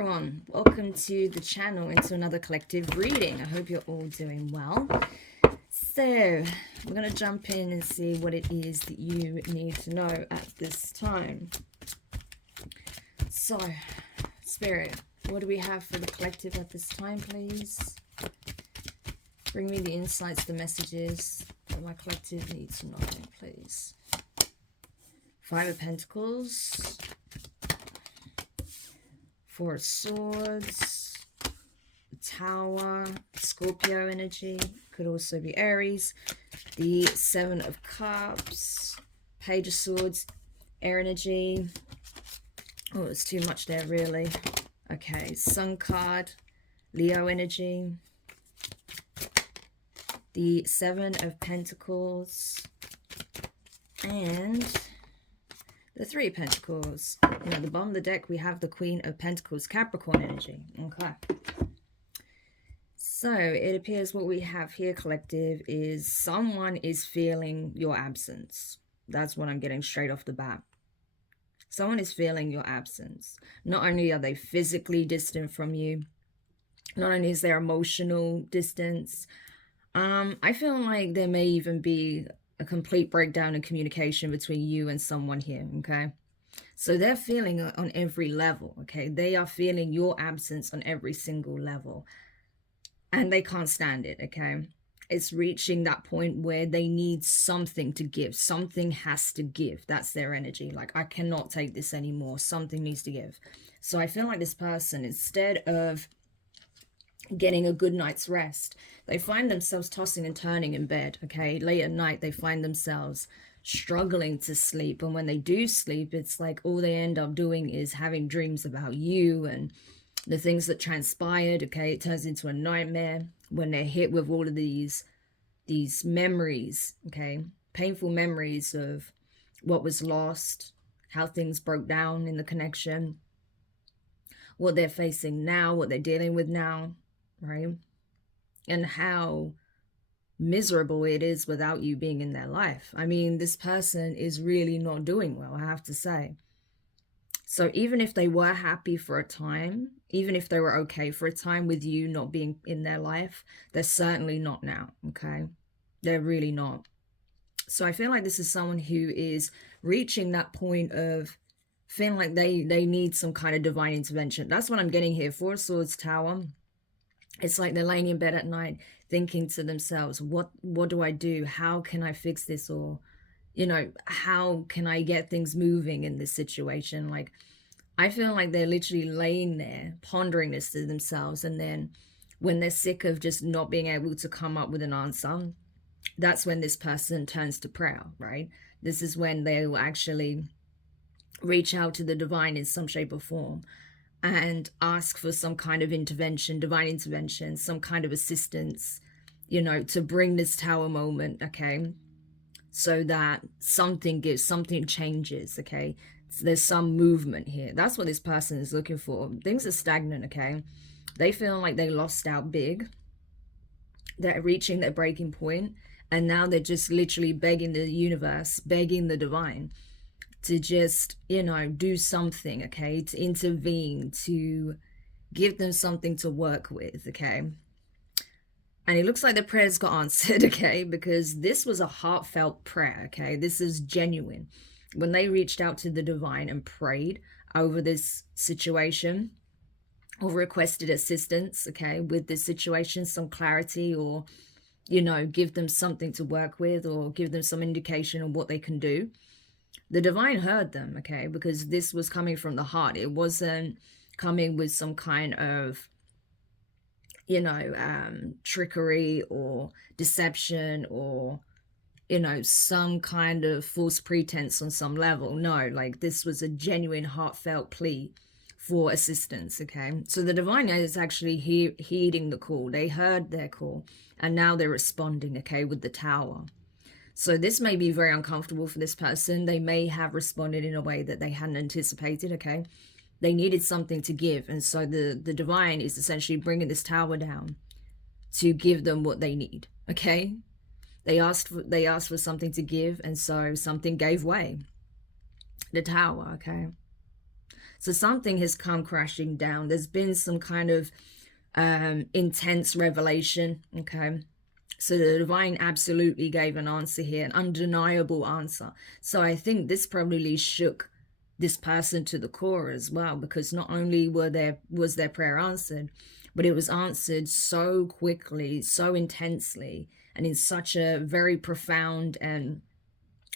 everyone, welcome to the channel and to another collective reading. I hope you're all doing well. So we're going to jump in and see what it is that you need to know at this time. So Spirit, what do we have for the collective at this time, please? Bring me the insights, the messages that my collective needs to know, please. Five of Pentacles, Four of Swords, the Tower, Scorpio energy, could also be Aries, the Seven of Cups, Page of Swords, air energy. Oh, it's too much there, really. Okay, Sun card, Leo energy, the Seven of Pentacles, and the Three of Pentacles. You know, at the bottom of the deck, we have the Queen of Pentacles, Capricorn energy. Okay. So, it appears what we have here, collective, is someone is feeling your absence. That's what I'm getting straight off the bat. Someone is feeling your absence. Not only are they physically distant from you, not only is there emotional distance, I feel like there may even be a complete breakdown in communication between you and someone here, okay? So they're feeling it on every level, okay? They are feeling your absence on every single level. And they can't stand it, okay? It's reaching that point where they need something to give. Something has to give. That's their energy. Like, I cannot take this anymore. Something needs to give. So I feel like this person, instead of getting a good night's rest, they find themselves tossing and turning in bed, okay? Late at night, they find themselves struggling to sleep. And when they do sleep, it's like all they end up doing is having dreams about you and the things that transpired, okay? It turns into a nightmare when they're hit with all of these memories, okay? Painful memories of what was lost, how things broke down in the connection, what they're facing now, what they're dealing with now, right? And how miserable it is without you being in their life. I mean, this person is really not doing well, I have to say. So even if they were happy for a time, even if they were okay for a time with you not being in their life, they're certainly not now, okay? They're really not. So I feel like this is someone who is reaching that point of feeling like they need some kind of divine intervention. That's what I'm getting here. Four of Swords, Tower. It's like they're laying in bed at night thinking to themselves, what do I do? How can I fix this? Or, you know, how can I get things moving in this situation? Like, I feel like they're literally laying there pondering this to themselves. And then when they're sick of just not being able to come up with an answer, that's when this person turns to prayer, right? This is when they will actually reach out to the divine in some shape or form and ask for some kind of intervention, divine intervention, some kind of assistance, you know, to bring this tower moment, okay? So that something gives, something changes, okay? So there's some movement here. That's what this person is looking for. Things are stagnant, okay? They feel like they lost out big. They're reaching their breaking point, and now they're just literally begging the universe, begging the divine to just, you know, do something, okay? To intervene, to give them something to work with, okay? And it looks like the prayers got answered, okay? Because this was a heartfelt prayer, okay? This is genuine. When they reached out to the divine and prayed over this situation or requested assistance, okay, with this situation, some clarity, or, you know, give them something to work with or give them some indication of what they can do, the divine heard them, okay? Because this was coming from the heart. It wasn't coming with some kind of, you know, trickery or deception or, you know, some kind of false pretense on some level. No, like, this was a genuine heartfelt plea for assistance, okay? So the divine is actually heeding the call. They heard their call and now they're responding, okay, with the Tower. So this may be very uncomfortable for this person. They may have responded in a way that they hadn't anticipated, okay? They needed something to give. And so the divine is essentially bringing this Tower down to give them what they need, okay? They asked for something to give, and so something gave way. The Tower, okay? So something has come crashing down. There's been some kind of intense revelation, okay? So the divine absolutely gave an answer here, an undeniable answer. So I think this probably shook this person to the core as well, because not only was their prayer answered, but it was answered so quickly, so intensely, and in such a very profound and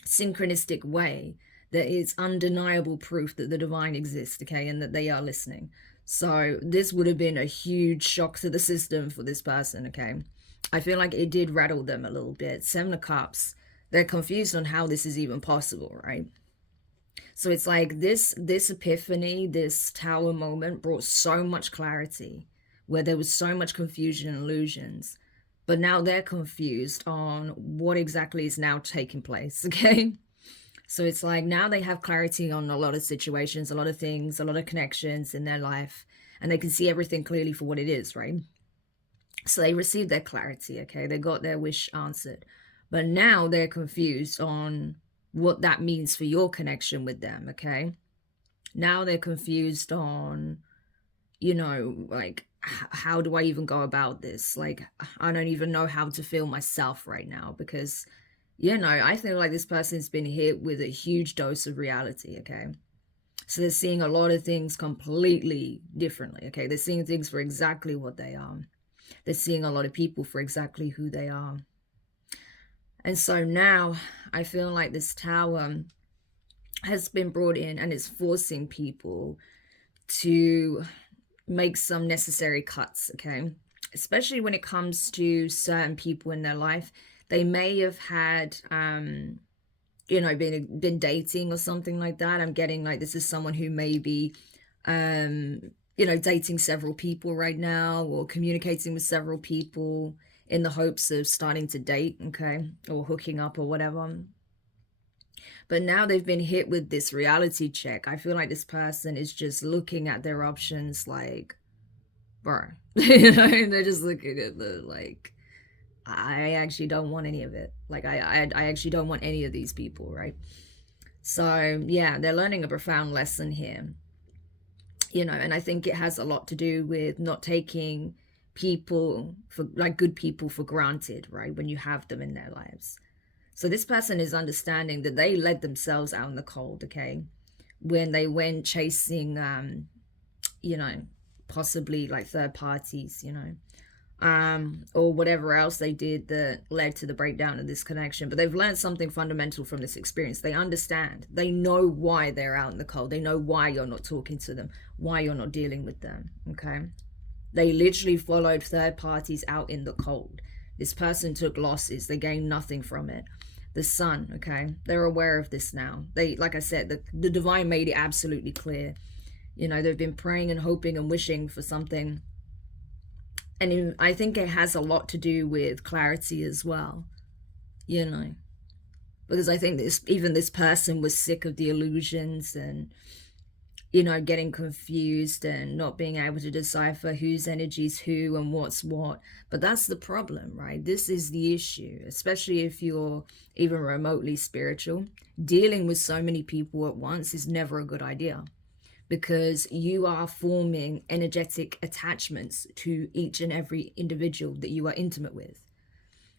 synchronistic way that it's undeniable proof that the divine exists, okay, and that they are listening. So this would have been a huge shock to the system for this person, okay? I feel like it did rattle them a little bit. Seven of Cups, they're confused on how this is even possible, right? So it's like this epiphany, this tower moment brought so much clarity where there was so much confusion and illusions. But now they're confused on what exactly is now taking place, okay? So it's like now they have clarity on a lot of situations, a lot of things, a lot of connections in their life, and they can see everything clearly for what it is, right? So they received their clarity, okay? They got their wish answered. But now they're confused on what that means for your connection with them, okay? Now they're confused on, you know, like, how do I even go about this? Like, I don't even know how to feel myself right now, because, you know, I feel like this person's been hit with a huge dose of reality, okay? So they're seeing a lot of things completely differently, okay? They're seeing things for exactly what they are. They're seeing a lot of people for exactly who they are. And so now I feel like this tower has been brought in and it's forcing people to make some necessary cuts, okay? Especially when it comes to certain people in their life. They may have had, you know, been dating or something like that. I'm getting like this is someone who may be, you know, dating several people right now or communicating with several people in the hopes of starting to date, okay, or hooking up or whatever. But now they've been hit with this reality check. I feel like this person is just looking at their options like, bro, you know, they're just looking at the like, I actually don't want any of it. Like, I actually don't want any of these people, right? So yeah, they're learning a profound lesson here, you know, and I think it has a lot to do with not taking people for like good people for granted, right? When you have them in their lives. So this person is understanding that they let themselves out in the cold, okay? When they went chasing, you know, possibly like third parties, you know, or whatever else they did that led to the breakdown of this connection. But they've learned something fundamental from this experience. They understand. They know why they're out in the cold. They know why you're not talking to them, why you're not dealing with them, okay? They literally followed third parties out in the cold. This person took losses. They gained nothing from it. The sun, okay? They're aware of this now. They, like I said, the divine made it absolutely clear. You know, they've been praying and hoping and wishing for something. And I think it has a lot to do with clarity as well, you know. Because I think even this person was sick of the illusions and, you know, getting confused and not being able to decipher whose energy's who and what's what. But that's the problem, right? This is the issue, especially if you're even remotely spiritual. Dealing with so many people at once is never a good idea, because you are forming energetic attachments to each and every individual that you are intimate with.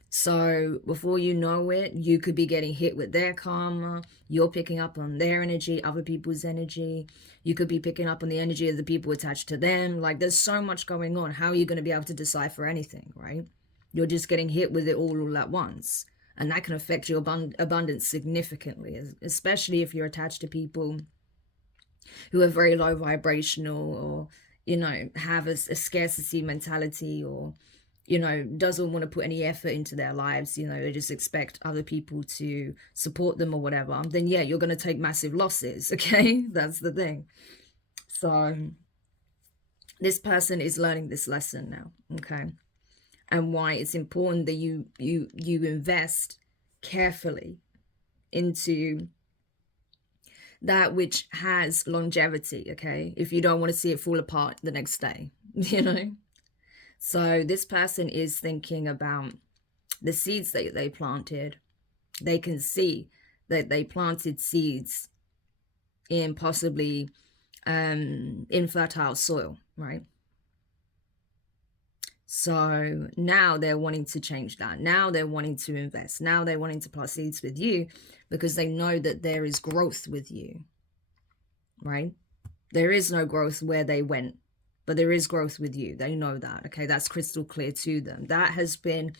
So before you know it, you could be getting hit with their karma. You're picking up on their energy, other people's energy. You could be picking up on the energy of the people attached to them. Like, there's so much going on. How are you going to be able to decipher anything, right? You're just getting hit with it all at once. And that can affect your abundance significantly, especially if you're attached to people who are very low vibrational, or, you know, have a scarcity mentality, or, you know, doesn't want to put any effort into their lives, you know, they just expect other people to support them or whatever, then yeah, you're going to take massive losses, okay? That's the thing. So this person is learning this lesson now, okay? And why it's important that you invest carefully into that which has longevity, okay? If you don't want to see it fall apart the next day, you know? So this person is thinking about the seeds that they planted. They can see that they planted seeds in possibly infertile soil, right? So now they're wanting to change that. Now they're wanting to invest. Now they're wanting to plant seeds with you because they know that there is growth with you, right? There is no growth where they went, but there is growth with you. They know that, okay? That's crystal clear to them. That has been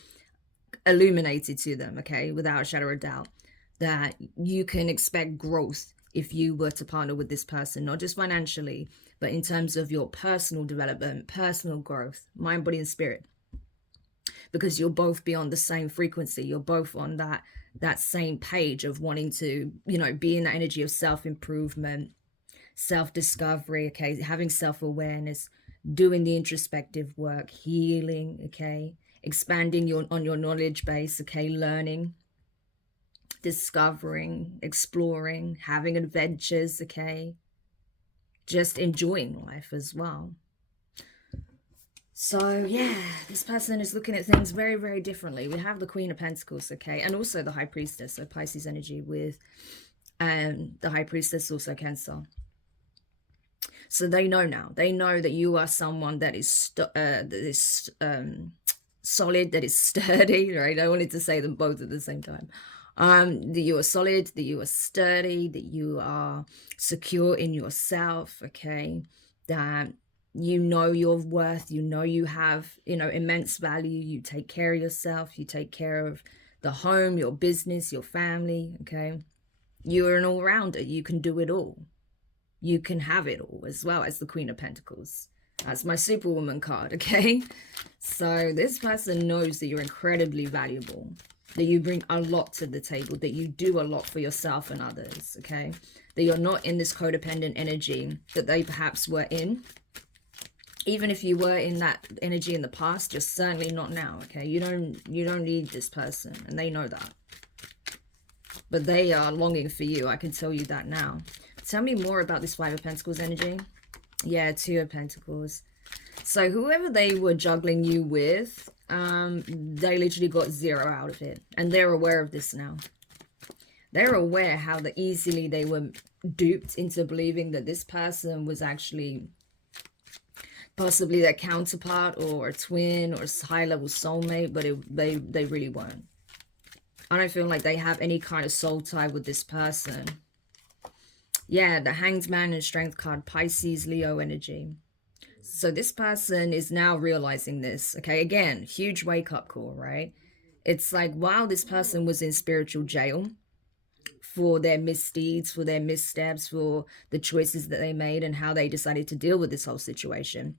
illuminated to them, okay? Without a shadow of doubt, that you can expect growth if you were to partner with this person, not just financially, but in terms of your personal development, personal growth, mind, body, and spirit. Because you'll both be on the same frequency. You're both on that same page of wanting to, you know, be in that energy of self-improvement, self-discovery, okay, having self-awareness, doing the introspective work, healing, okay, expanding on your knowledge base, okay, learning, discovering, exploring, having adventures, okay, just enjoying life as well. So yeah, this person is looking at things very, very differently. We have the Queen of Pentacles, okay, and also the High Priestess, so Pisces energy with the High Priestess, also Cancer. So they know now. They know that you are someone that is solid, that is sturdy, right? I wanted to say them both at the same time. That you are solid, that you are sturdy, that you are secure in yourself, okay? That you know your worth, you know you have, you know, immense value. You take care of yourself, you take care of the home, your business, your family, okay? You're an all-rounder. You can do it all. You can have it all, as well as the Queen of Pentacles. That's my Superwoman card, okay? So this person knows that you're incredibly valuable, that you bring a lot to the table, that you do a lot for yourself and others, okay? That you're not in this codependent energy that they perhaps were in. Even if you were in that energy in the past, you're certainly not now, okay? You don't need this person, and they know that. But they are longing for you, I can tell you that now. Tell me more about this Five of Pentacles energy. Yeah, Two of Pentacles. So whoever they were juggling you with, they literally got 0 out of it. And they're aware of this now. They're aware how easily they were duped into believing that this person was actually possibly their counterpart or a twin or a high-level soulmate, but they really weren't. I don't feel like they have any kind of soul tie with this person. Yeah, the Hanged Man and Strength card, Pisces, Leo energy. So this person is now realizing this, okay? Again, huge wake-up call, right? It's like, while this person was in spiritual jail for their misdeeds, for their missteps, for the choices that they made and how they decided to deal with this whole situation.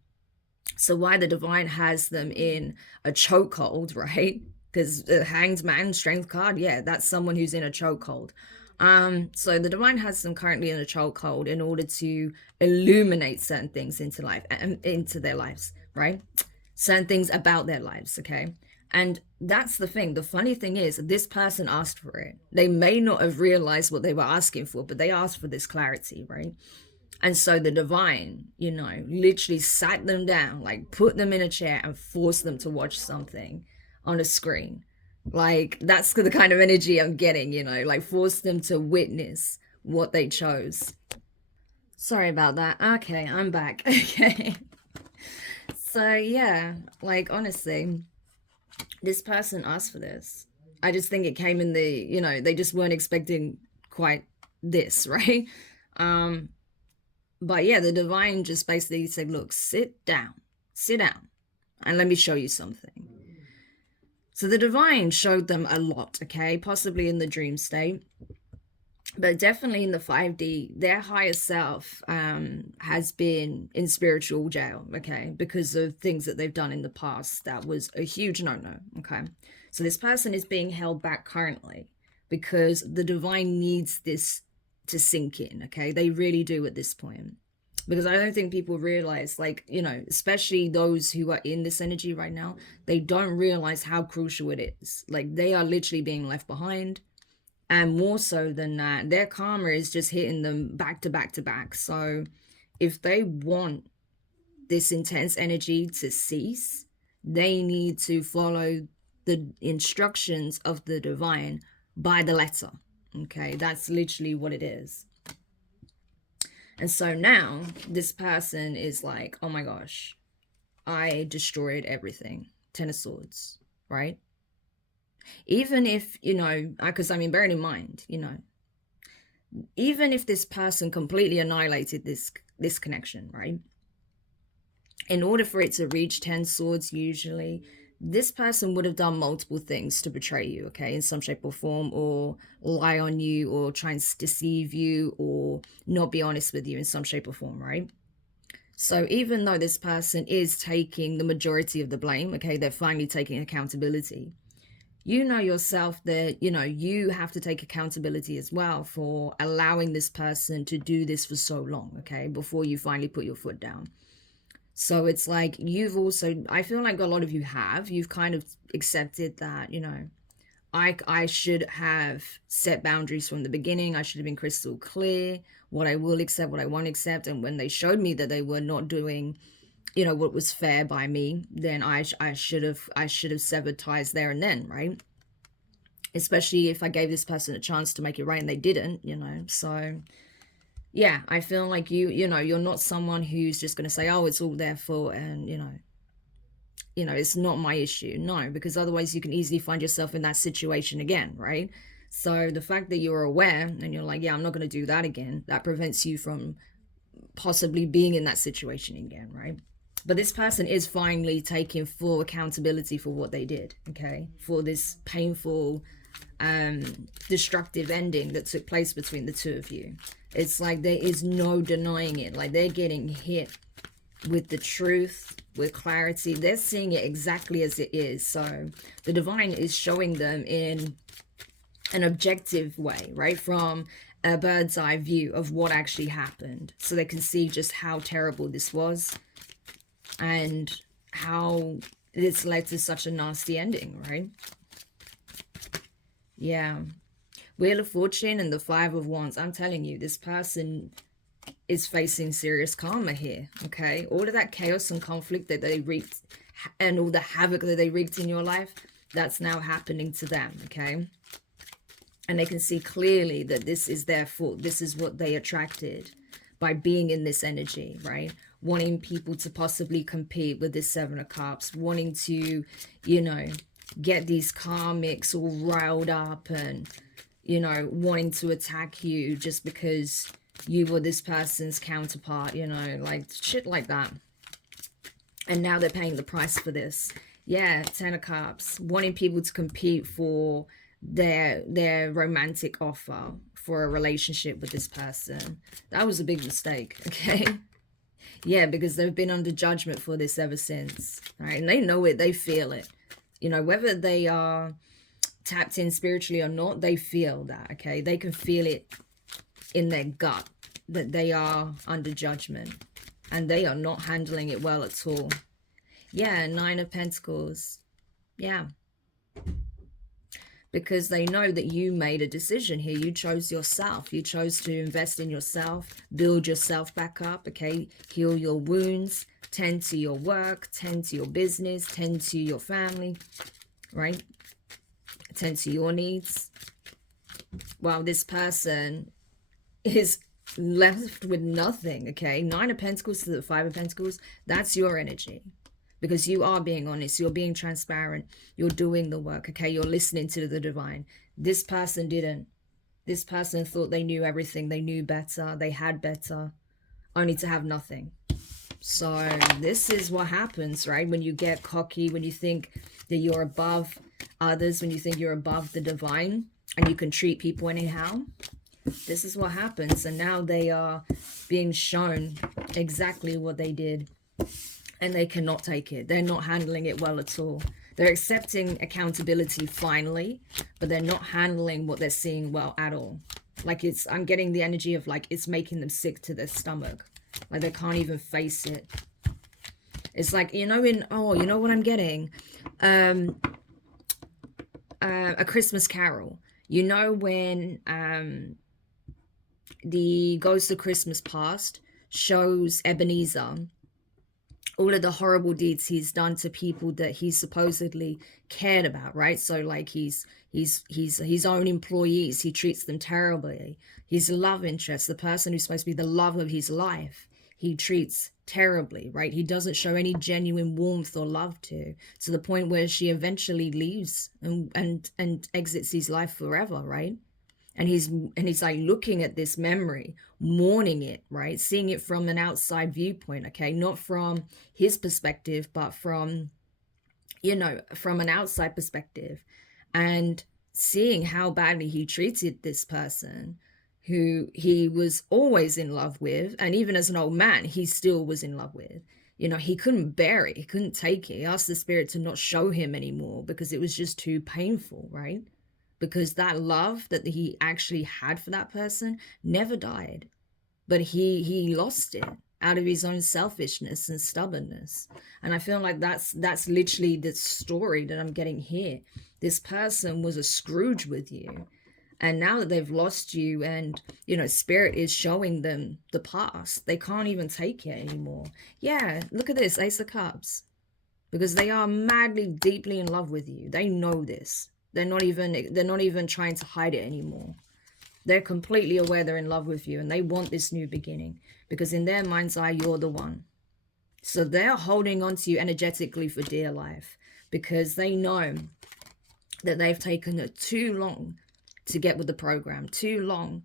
So why the divine has them in a chokehold, right? Because the Hanged Man, Strength card, yeah, that's someone who's in a chokehold. So the divine has them currently in a chokehold in order to illuminate certain things into their lives, right? Certain things about their lives, okay? And that's the thing. The funny thing is, this person asked for it. They may not have realized what they were asking for, but they asked for this clarity, right? And so the divine, you know, literally sat them down, like put them in a chair and forced them to watch something on a screen. Like, that's the kind of energy I'm getting, you know, like force them to witness what they chose. Sorry about that. Okay, I'm back. Okay. So, yeah, like, honestly, this person asked for this. I just think it came in the, you know, they just weren't expecting quite this, right? But yeah, the divine just basically said, look, sit down, and let me show you something. So the divine showed them a lot, okay? Possibly in the dream state, but definitely in the 5D, their higher self has been in spiritual jail, okay? Because of things that they've done in the past. That was a huge no-no, okay? So this person is being held back currently because the divine needs this to sink in, okay? They really do at this point. Because I don't think people realize, like, you know, especially those who are in this energy right now, they don't realize how crucial it is. Like, they are literally being left behind. And more so than that, their karma is just hitting them back to back to back. So if they want this intense energy to cease, they need to follow the instructions of the divine by the letter. Okay, that's literally what it is. And so now this person is like, oh my gosh, I destroyed everything. 10 of Swords, right? Even if, you know, because I mean, bearing in mind, you know, even if this person completely annihilated this connection, right? In order for it to reach 10 swords, usually this person would have done multiple things to betray you, okay, in some shape or form, or lie on you, or try and deceive you, or not be honest with you in some shape or form, right? So even though this person is taking the majority of the blame, okay, they're finally taking accountability. You know yourself that, you know, you have to take accountability as well for allowing this person to do this for so long, okay, before you finally put your foot down. So it's like you've also, I feel like a lot of you have, you've kind of accepted that, you know, I should have set boundaries from the beginning. I should have been crystal clear what I will accept, what I won't accept. And when they showed me that they were not doing, you know, what was fair by me, then I should have severed ties there and then, right? Especially if I gave this person a chance to make it right and they didn't, you know. So yeah, I feel like you know, you're not someone who's just going to say, oh, it's all their fault, and you know, it's not my issue. No, because otherwise you can easily find yourself in that situation again, right? So the fact that you're aware and you're like, yeah, I'm not going to do that again, that prevents you from possibly being in that situation again, right? But this person is finally taking full accountability for what they did, okay? For this painful, destructive ending that took place between the two of you. It's like there is no denying it. Like they're getting hit with the truth, with clarity. They're seeing it exactly as it is. So the divine is showing them in an objective way, right? From a bird's eye view of what actually happened. So they can see just how terrible this was and how it's led to such a nasty ending, right? Yeah. Wheel of Fortune and the Five of Wands. I'm telling you, this person is facing serious karma here, okay? All of that chaos and conflict that they wreaked and all the havoc that they wreaked in your life, that's now happening to them, okay? And they can see clearly that this is their fault. This is what they attracted by being in this energy, right? Wanting people to possibly compete with this Seven of Cups, wanting to, you know, get these karmics all riled up and, you know, wanting to attack you just because you were this person's counterpart, you know, like shit like that. And now they're paying the price for this. Yeah, Ten of Cups, wanting people to compete for their romantic offer for a relationship with this person. That was a big mistake, okay? Yeah, because they've been under judgment for this ever since, right? And they know it, they feel it. You know, whether they are tapped in spiritually or not, they feel that, okay? They can feel it in their gut that they are under judgment and they are not handling it well at all. Yeah, Nine of Pentacles. Yeah. Because they know that you made a decision here. You chose yourself. You chose to invest in yourself, build yourself back up, okay? Heal your wounds, tend to your work, tend to your business, tend to your family, right? Tend to your needs. While this person is left with nothing, okay? Nine of Pentacles to the Five of Pentacles, that's your energy. Because you are being honest, you're being transparent, you're doing the work, okay? You're listening to the divine. This person didn't. This person thought they knew everything, they knew better, they had better, only to have nothing. So this is what happens, right? When you get cocky, when you think that you're above others, when you think you're above the divine, and you can treat people anyhow, this is what happens. And now they are being shown exactly what they did. And they cannot take it. They're not handling it well at all. They're accepting accountability finally, but they're not handling what they're seeing well at all. Like I'm getting the energy of like it's making them sick to their stomach. Like they can't even face it. It's like, you know, you know what I'm getting? A Christmas Carol. You know when the Ghost of Christmas Past shows Ebenezer all of the horrible deeds he's done to people that he supposedly cared about, right? So like he's his own employees, he treats them terribly. His love interest, the person who's supposed to be the love of his life, he treats terribly, right? He doesn't show any genuine warmth or love to the point where she eventually leaves and exits his life forever, right? And he's like looking at this memory, mourning it, right? Seeing it from an outside viewpoint, okay? Not from his perspective, but from, from an outside perspective, and seeing how badly he treated this person who he was always in love with. And even as an old man, he still was in love with. He couldn't bear it. He couldn't take it. He asked the spirit to not show him anymore because it was just too painful, right? Because that love that he actually had for that person never died, but he lost it out of his own selfishness and stubbornness. And I feel like that's literally the story that I'm getting here. This person was a Scrooge with you, and now that they've lost you, and spirit is showing them the past, they can't even take it anymore. Yeah, look at this, Ace of Cups, because they are madly, deeply in love with you. They know this. They're not even trying to hide it anymore. They're completely aware they're in love with you, and they want this new beginning because in their mind's eye, you're the one. So they're holding on to you energetically for dear life because they know that they've taken it too long to get with the program, too long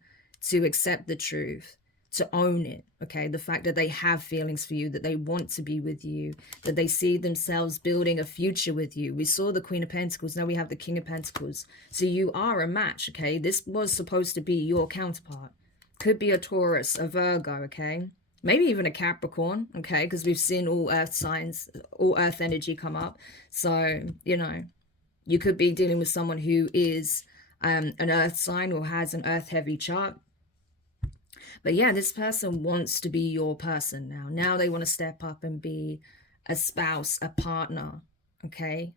to accept the truth, to own it, okay? The fact that they have feelings for you, that they want to be with you, that they see themselves building a future with you. We saw the Queen of Pentacles, now we have the King of Pentacles. So you are a match, okay? This was supposed to be your counterpart. Could be a Taurus, a Virgo, okay? Maybe even a Capricorn, okay? Because we've seen all earth signs, all earth energy come up. So, you could be dealing with someone who is an earth sign or has an earth heavy chart. But yeah, this person wants to be your person now. Now they want to step up and be a spouse, a partner, okay?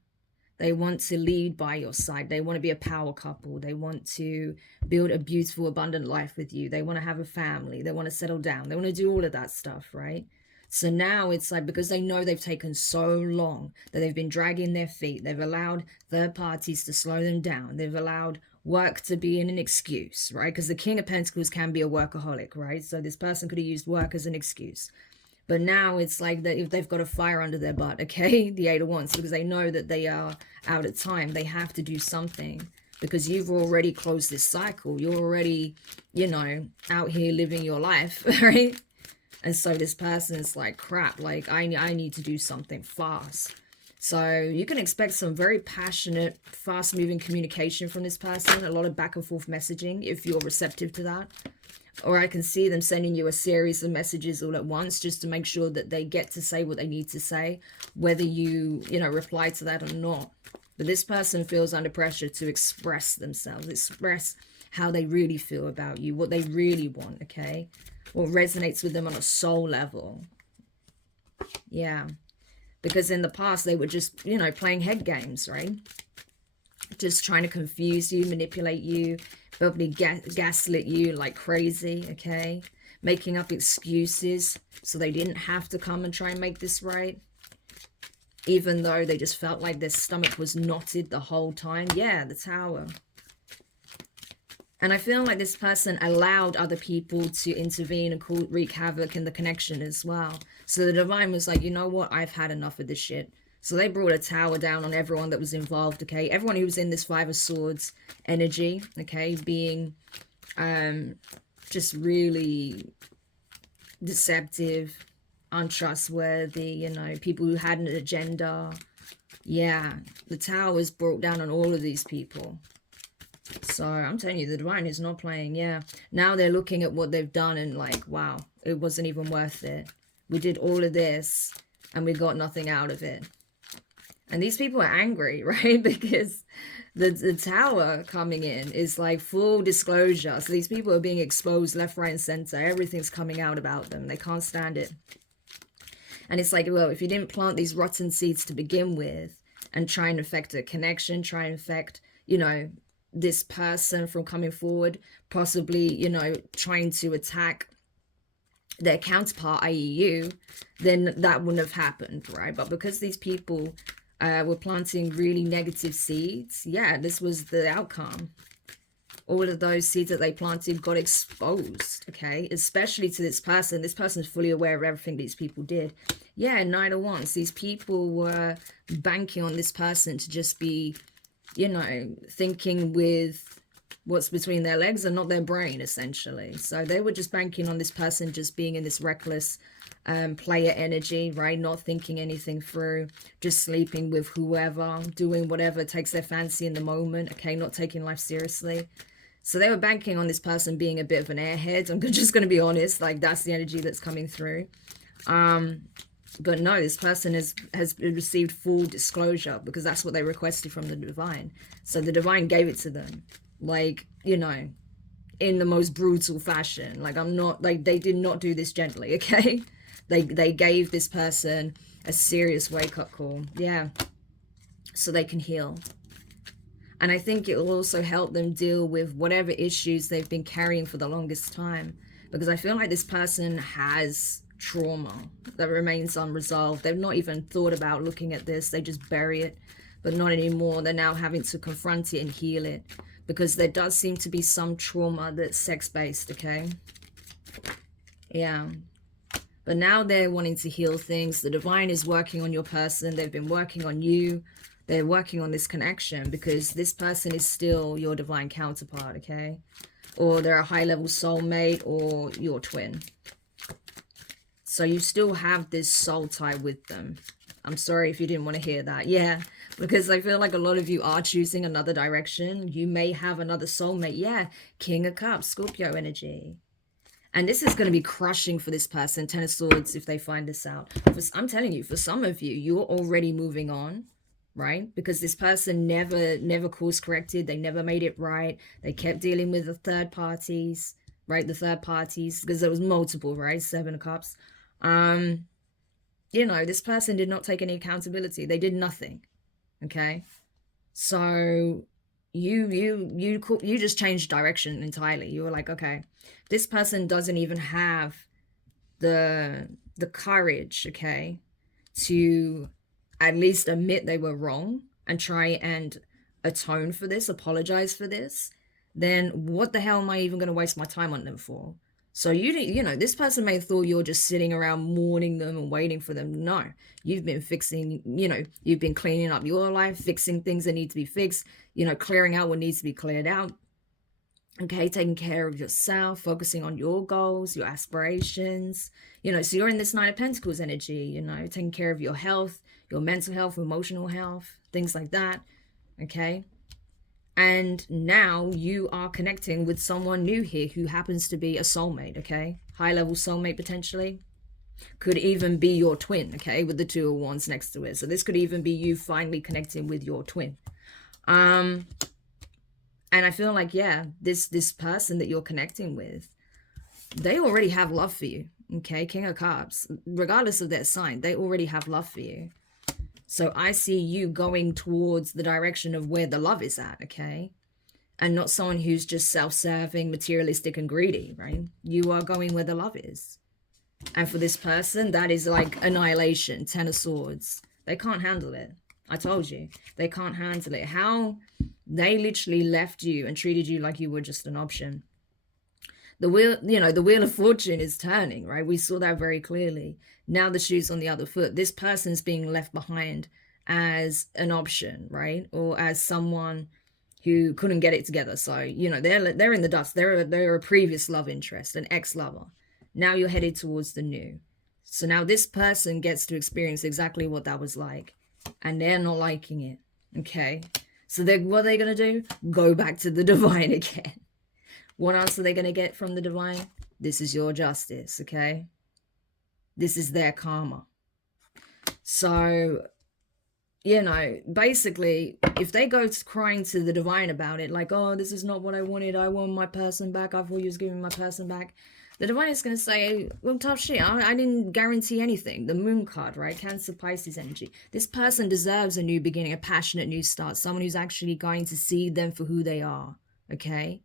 They want to lead by your side. They want to be a power couple. They want to build a beautiful, abundant life with you. They want to have a family. They want to settle down. They want to do all of that stuff, right? So now it's like, because they know they've taken so long, that they've been dragging their feet. They've allowed third parties to slow them down. They've allowed work to be an excuse, right? Because the King of Pentacles can be a workaholic, right? So this person could have used work as an excuse. But now it's like that if they've got a fire under their butt, okay? The Eight of Wands, because they know that they are out of time. They have to do something because you've already closed this cycle. You're already, out here living your life, right? And so this person's like, crap, like I need to do something fast. So you can expect some very passionate, fast-moving communication from this person, a lot of back and forth messaging if you're receptive to that. Or I can see them sending you a series of messages all at once just to make sure that they get to say what they need to say, whether you reply to that or not. But this person feels under pressure to express themselves, express how they really feel about you, what they really want, okay? What resonates with them on a soul level. Yeah. Because in the past, they were just, playing head games, right? Just trying to confuse you, manipulate you, probably gaslit you like crazy, okay? Making up excuses so they didn't have to come and try and make this right. Even though they just felt like their stomach was knotted the whole time. Yeah, the Tower. And I feel like this person allowed other people to intervene and wreak havoc in the connection as well. So the Divine was like, you know what? I've had enough of this shit. So they brought a tower down on everyone that was involved, okay? Everyone who was in this Five of Swords energy, okay? Being just really deceptive, untrustworthy, people who had an agenda. Yeah, the tower was brought down on all of these people. So I'm telling you, the Divine is not playing. Yeah, now they're looking at what they've done and like, wow, it wasn't even worth it. We did all of this and we got nothing out of it. And these people are angry, right? Because the Tower coming in is like full disclosure. So these people are being exposed left, right, and center. Everything's coming out about them. They can't stand it. And it's like, well, if you didn't plant these rotten seeds to begin with and try and affect a connection, try and affect, this person from coming forward, possibly, trying to attack their counterpart, i.e. you, then that wouldn't have happened, right? But because these people were planting really negative seeds, yeah, this was the outcome. All of those seeds that they planted got exposed, okay? Especially to this person. This person is fully aware of everything these people did. Yeah, Knight of Wands. These people were banking on this person to just be, you know, thinking with what's between their legs and not their brain, essentially. So they were just banking on this person just being in this reckless player energy, right? Not thinking anything through, just sleeping with whoever, doing whatever takes their fancy in the moment, okay? Not taking life seriously. So they were banking on this person being a bit of an airhead. I'm just going to be honest, like that's the energy that's coming through. But no, this person has received full disclosure because that's what they requested from the divine. So the divine gave it to them, like, you know, in the most brutal fashion. Like, I'm not, like, they did not do this gently, okay? They gave this person a serious wake-up call, yeah, so they can heal. And I think it will also help them deal with whatever issues they've been carrying for the longest time. Because I feel like this person has trauma that remains unresolved. They've not even thought about looking at this. They just bury it. But not anymore. They're now having to confront it and heal it. Because there does seem to be some trauma that's sex-based, okay? Yeah. But now they're wanting to heal things. The divine is working on your person. They've been working on you. They're working on this connection because this person is still your divine counterpart, okay? Or they're a high-level soulmate or your twin. So you still have this soul tie with them. I'm sorry if you didn't want to hear that. Yeah, because I feel like a lot of you are choosing another direction. You may have another soulmate. Yeah, King of Cups, Scorpio energy. And this is going to be crushing for this person, Ten of Swords, if they find this out. I'm telling you, for some of you, you're already moving on. Right? Because this person never course corrected. They never made it right. They kept dealing with the third parties, right? The third parties, because there was multiple, right? 7 of Cups. You know, this person did not take any accountability. They did nothing. Okay? So you just changed direction entirely. You were like, okay, this person doesn't even have the courage, okay, to at least admit they were wrong and try and atone for this, apologize for this, then what the hell am I even going to waste my time on them for? So you know, this person may have thought you're just sitting around mourning them and waiting for them. No, you've been fixing, you know, you've been cleaning up your life, fixing things that need to be fixed, you know, clearing out what needs to be cleared out. Okay, taking care of yourself, focusing on your goals, your aspirations, you know, so you're in this Nine of Pentacles energy, you know, taking care of your health, your mental health, emotional health, things like that, okay? And now you are connecting with someone new here who happens to be a soulmate, okay? High-level soulmate, potentially. Could even be your twin, okay? With the 2 of Wands next to it. So this could even be you finally connecting with your twin. And I feel like, yeah, this person that you're connecting with, they already have love for you, okay? King of Cups, regardless of their sign, they already have love for you. So I see you going towards the direction of where the love is at, okay? And not someone who's just self-serving, materialistic, and greedy, right? You are going where the love is. And for this person, that is like annihilation, 10 of Swords. They can't handle it. I told you, they can't handle it. How they literally left you and treated you like you were just an option. The wheel, you know, the wheel of fortune is turning, right? We saw that very clearly. Now the shoe's on the other foot. This person's being left behind as an option, right? Or as someone who couldn't get it together. So, you know, they're in the dust. They're a previous love interest, an ex-lover. Now you're headed towards the new. So now this person gets to experience exactly what that was like. And they're not liking it, okay? So what are they going to do? Go back to the divine again. What answer are they going to get from the divine? This is your justice, okay? This is their karma. So, you know, basically, if they go crying to the divine about it, like, oh, this is not what I wanted. I want my person back. I thought you was giving my person back. The divine is going to say, well, tough shit. I didn't guarantee anything. The moon card, right? Cancer, Pisces energy. This person deserves a new beginning, a passionate new start. Someone who's actually going to see them for who they are, okay?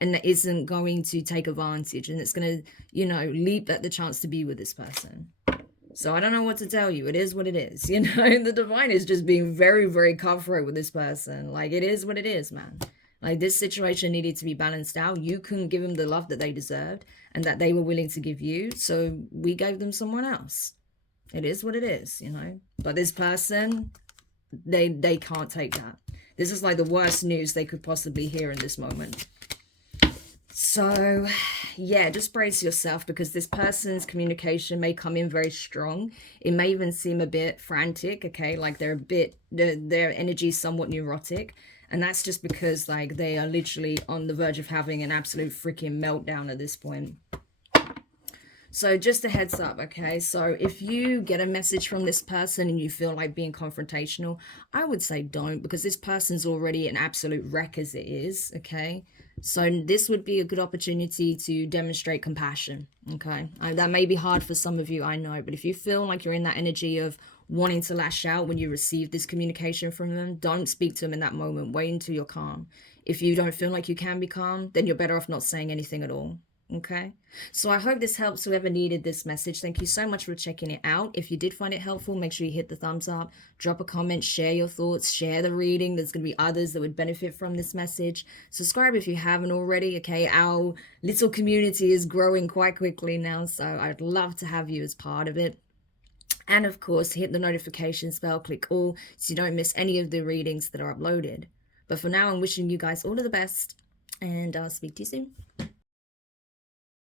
and that isn't going to take advantage and it's going to, you know, leap at the chance to be with this person. So I don't know what to tell you. It is what it is. You know, the divine is just being very, very cutthroat with this person. Like, it is what it is, man. Like, this situation needed to be balanced out. You couldn't give them the love that they deserved and that they were willing to give you. So we gave them someone else. It is what it is, you know. But this person, they can't take that. This is like the worst news they could possibly hear in this moment. So, yeah, just brace yourself, because this person's communication may come in very strong. It may even seem a bit frantic, okay? Like they're a bit, their energy is somewhat neurotic. And that's just because, like, they are literally on the verge of having an absolute freaking meltdown at this point. So just a heads up, okay? So if you get a message from this person and you feel like being confrontational, I would say don't, because this person's already an absolute wreck as it is, okay? So this would be a good opportunity to demonstrate compassion, okay? That may be hard for some of you, I know, but if you feel like you're in that energy of wanting to lash out when you receive this communication from them, don't speak to them in that moment. Wait until you're calm. If you don't feel like you can be calm, then you're better off not saying anything at all. Okay, so I hope this helps whoever needed this message. Thank you so much for checking it out. If you did find it helpful, make sure you hit the thumbs up, drop a comment, share your thoughts, share the reading. There's going to be others that would benefit from this message. Subscribe if you haven't already. Okay, our little community is growing quite quickly now, so I'd love to have you as part of it. And of course, hit the notification bell, click all, so you don't miss any of the readings that are uploaded. But for now, I'm wishing you guys all of the best, and I'll speak to you soon.